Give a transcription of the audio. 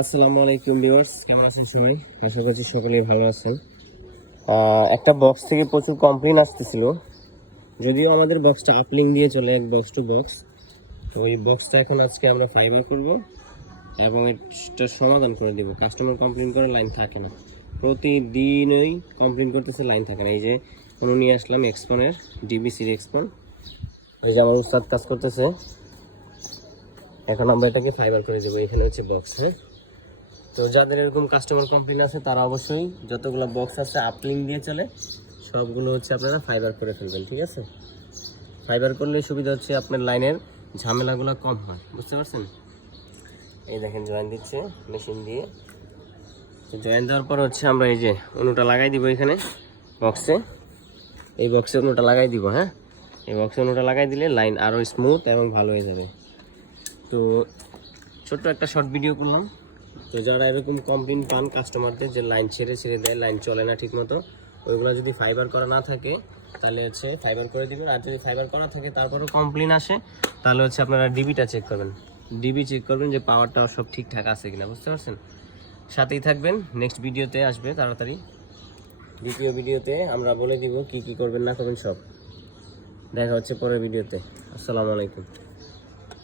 আসসালামু আলাইকুম ভিউয়ার্স, কেমন আছেন সবাই? আশা করছি সকলেই ভালো আছেন। একটা বক্স থেকে প্রচুর কমপ্লেইন আসতেছিল, যদিও আমাদের বক্সটা আপলিং দিয়ে চলে এক বক্স টু বক্স। তো ওই বক্সটা এখন আজকে আমরা ফাইবার করব এবং এটা সমাধান করে দিব। কাস্টমার কমপ্লেইন করে লাইন থাকে না, প্রতিদিনই কমপ্লেইন করতেছে লাইন থাকে না। এই যে কোনো নিয়ে আসলাম এক্সপনের, ডিবিসির এক্সপন। ওই যে আমার উস্তাদ কাজ করতেছে, এখন আমরা এটাকে ফাইবার করে দেবো। এখানে হচ্ছে বক্স। হ্যাঁ, তো যাদের এরকম কাস্টমার কমপ্লেইন আছে তারা অবশ্যই যতগুলো বক্স আছে আপলিং দিয়ে চলে সবগুলো হচ্ছে আপনারা ফাইবার করে ফেলবেন, ঠিক আছে? ফাইবার করলে সুবিধা হচ্ছে আপনার লাইনের ঝামেলাগুলো কম হয়, বুঝতে পারছেন? এই দেখেন জয়েন দিচ্ছে মেশিন দিয়ে। তো জয়েন দেওয়ার পর হচ্ছে আমরা এই যে অনুটা লাগাই দিব এখানে বক্সে। এই বক্সে অনুটা লাগাই দিব। হ্যাঁ, এই বক্সে অনুটা লাগাই দিলে লাইন আরও স্মুথ এবং ভালো হয়ে যাবে। তো ছোট্ট একটা শর্ট ভিডিও করলাম। তো যারা এরকম কমপ্লেইন পান কাস্টমারদের যে লাইন ছেড়ে ছেড়ে দেয়, লাইন চলে না ঠিক মতো, ওইগুলো যদি ফাইবার করা না থাকে তাহলে হচ্ছে ফাইবার করে দিবেন। আর যদি ফাইবার করা থাকে তারপরেও কমপ্লেইন আসে তাহলে হচ্ছে আপনারা ডিবিটা চেক করবেন। ডিবি চেক করবেন যে পাওয়ারটা সব ঠিকঠাক আছে কিনা, বুঝতে পারছেন? সাথেই থাকবেন, নেক্সট ভিডিওতে আসবে তাড়াতাড়ি। দ্বিতীয় ভিডিওতে আমরা বলে দিব কি কি করবেন না করবেন সব। দেখা হচ্ছে পরের ভিডিওতে। আসসালামু আলাইকুম।